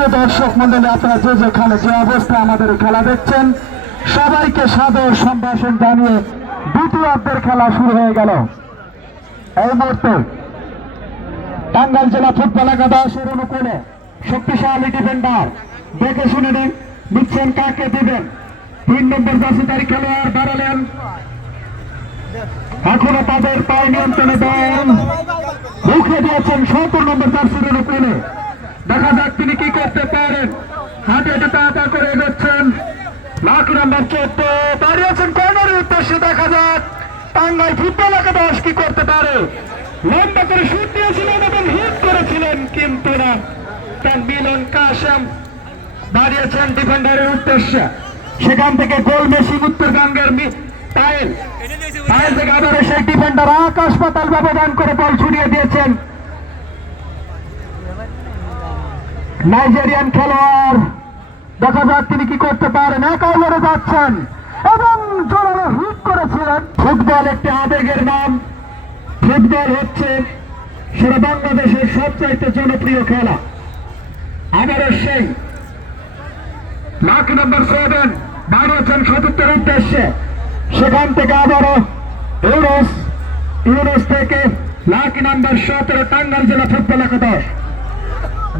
সুপ্রিয় দর্শক মন্ডলী, আপনারা যে যেখানে যে অবস্থায় আমাদের খেলা দেখছেন, সবাইকে সাদর সম্ভাষণ জানিয়ে দ্বিতীয় অর্ধের খেলা শুরু হয়ে গেল। এই মুহূর্তে টাঙ্গাইল জেলা ফুটবল একাদশের অনুকূলে শক্তিশালী ডিফেন্ডার দেখে শুনে নিন, নিচ্ছেন কাকে দিবেন? তিন নম্বর জার্সিদারি খেলোয়াড় দাঁড়ালেন এখনও তাদের পায়ে নিয়ন্ত্রণে দেন মুখে দিয়েছেন সত্তর নম্বর জার্সির অনুকূলে। দেখা যাক তিনি কি করতে পারেন। হাতে হাতে পা করে এগোচ্ছেন। লাখ নাম্বার চোদ্দ। দাঁড়িয়েছেন কর্নারের উদ্দেশ্যে, দেখা যাক টাঙ্গাই ফুটবল একাদশ কি করতে পারে। লম্বা করে শুট দিয়েছিলেন এবং হিট করেছিলেন, কিন্তু না। তার মিলন কাশেম দাঁড়িয়েছেন ডিফেন্ডারের উদ্দেশ্যে। সেখান থেকে গোল মেশি উত্তরবঙ্গের পায়েল। পায়েল থেকে আবারও সেই ডিফেন্ডার আকাশ পাতাল ব্যবধান করে বল ছুড়িয়ে দিয়েছেন। নাইজেরিয়ান খেলোয়াড়। দেখা যাক তিনি কি করতে পারেন। একাই লড়ে যাচ্ছেন এবং জোরালো হিট করেছিলেন। ফুটবল একটি আবেগের নাম। ফুটবল হচ্ছে সারা বাংলাদেশের সবচাইতে জনপ্রিয় খেলা। আবারও সেই। লাখ নম্বর সেভেন দাঁড়িয়েছেন সতীর্থের উদ্দেশ্যে। সেখান থেকে আবারও ইউরোস ইউরোস থেকে লাখ নাম্বার সতেরো টাঙ্গাল জেলা ফুটবল একাদশ।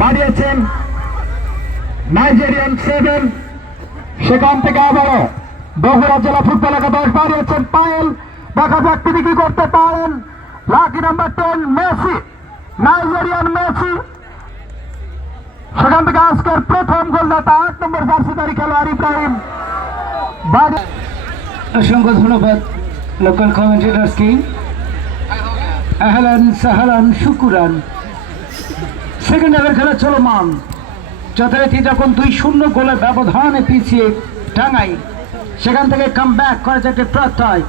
বাড়িয়েছেন নাইজেরিয়ান সেভেন। সেখান থেকে আবারও বগুড়া জেলা ফুটবল একাদশ বাড়িয়েছেন পায়েল। দেখা যাক তিনি কি করতে পারেন। Lucky number ten, Messi. Nigerian Messi. সেখান থেকে আজকের প্রথম গোলদাতা, আট নম্বর জার্সিদারি খেলোয়াড় ইব্রাহিম। অসংখ্য ধন্যবাদ লোকাল কমেন্টেটার্সকে আহলান সাহালান, শুকুরান। সেকেন্ড হাফের খেলা চলমান। যথারীতি যখন দুই শূন্য গোলের ব্যবধানে পিছিয়ে টাঙ্গাই সেখান থেকে কাম ব্যাক করা যাচ্ছে প্রত্যয়।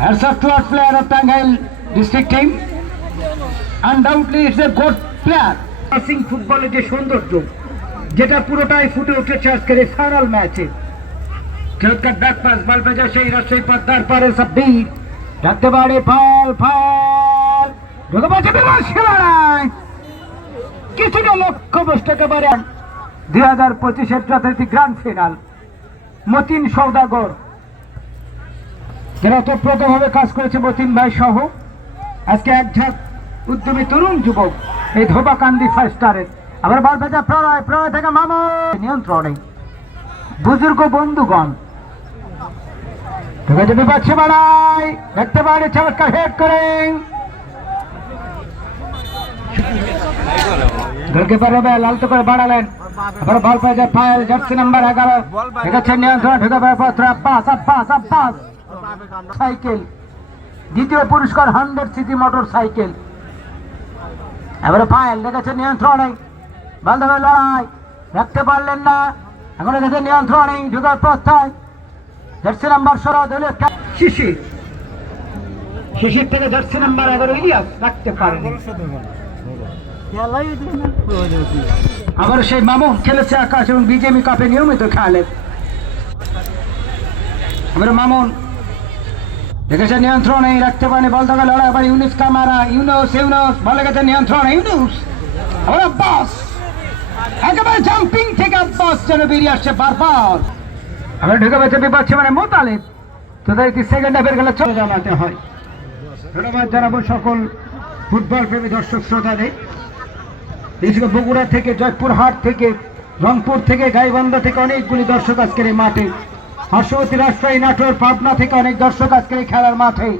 Hats off to our player of Tangail district team undoubtedly it's a good player passing ফুটবলের যে সৌন্দর্য যেটা পুরোটাই ফুটে উঠেছে আজকের এই ফাইনাল ম্যাচে চমৎকার ব্যাক পাস বল ভেজা সেই রাজশাহী পাদ্দার পারে সাব্বির। রাখতে পারে ফল ফল ঢুকে পড়ছে বিমর্ষ লড়াই কিছুটা লক্ষ্য বসতে একেবারে দুই হাজার পঁচিশের যথারীতি গ্র্যান্ড ফিনাল মতিন সৌদাগর যারা ওতপ্রোতভাবে কাজ করেছে মতিন ভাই সহ। আজকে এক ঝাঁক উদ্যমী তরুণ যুবক, এই ধোবাকান্দি ফাইভ স্টারের আবার বল ভেজা প্রলয় প্রলয় থেকে মামা। নিয়ন্ত্রণে। বুজুর্গ বন্ধুগণ। ঠিক আছে বিপক্ষে বাড়াই দেখতে পারে চমৎকার হেড করেন গোলকিপার হবে লালতো করে বাড়ালেন। আবার বল পেয়ে যায় ফাইল, জার্সি নাম্বার এগারো। ঠিক নিয়ন্ত্রণ, ঢুকে পড়ে পত্র আব্বাস আব্বাস আব্বাস সাইকেল। দ্বিতীয় পুরস্কার, হান্ড্রেড সিটি মোটর সাইকেল। এবারে ফাইল দেখেছে নিয়ন্ত্রণে। বল ধরে লড়াই, রাখতে পারলেন না। এখন দেখেছে নিয়ন্ত্রণে ঢুকার প্রত্যয় জার্সি নাম্বার ষোলো, দলীয় ক্যাপ- শিশির। শিশির থেকে জার্সি নাম্বার এগারো, ইলিয়াস, রাখতে পারেন। আবার সেই মামুন খেলেছে আকাশ এবং বিজেপি কাপে নিয়মিত খেলে। মামুন দেখেছে নিয়ন্ত্রণে, রাখতে পারেনি, বল থাকা লড়াই, আবার ইউনিস কামারা, ইউনুস ইউনুস, বলে গেছে নিয়ন্ত্রণে, ইউনুস। একেবারে জাম্পিং থেকে আব্বাস যেন বেরিয়ে আসছে বারবার। আবার ঢুকে পেয়েছে বিপক্ষে মানে মোতালেব। তোদের কি সেকেন্ড হাফের খেলা চলে জানাতে হয়। ধন্যবাদ জানাব সকল ফুটবল প্রেমী দর্শক শ্রোতাদের। করে বগুড়া থেকে জয়পুরহাট থেকে রংপুর থেকে গাইবান্ধা থেকে অনেকগুলি দর্শক আজকের এই মাঠে। হর্ষবতী রাজশাহী নাটোর পাবনা থেকে অনেক দর্শক আজকের এই খেলার মাঠে।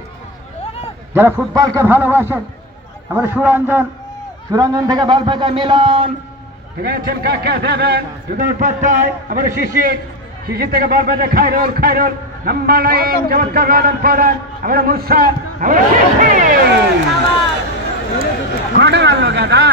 যারা ফুটবলকে ভালোবাসেন আবার সুরঞ্জন সুরঞ্জন থেকে বল পেঁচায় মিলন আছেন কাকা দেবেন? দুটোর পাত্তায় আবার শিশির। শিশির থেকে খাইরুল খাইরুল নাম্বার লাইন চমৎকার মুসা শিশির। কটা গাদা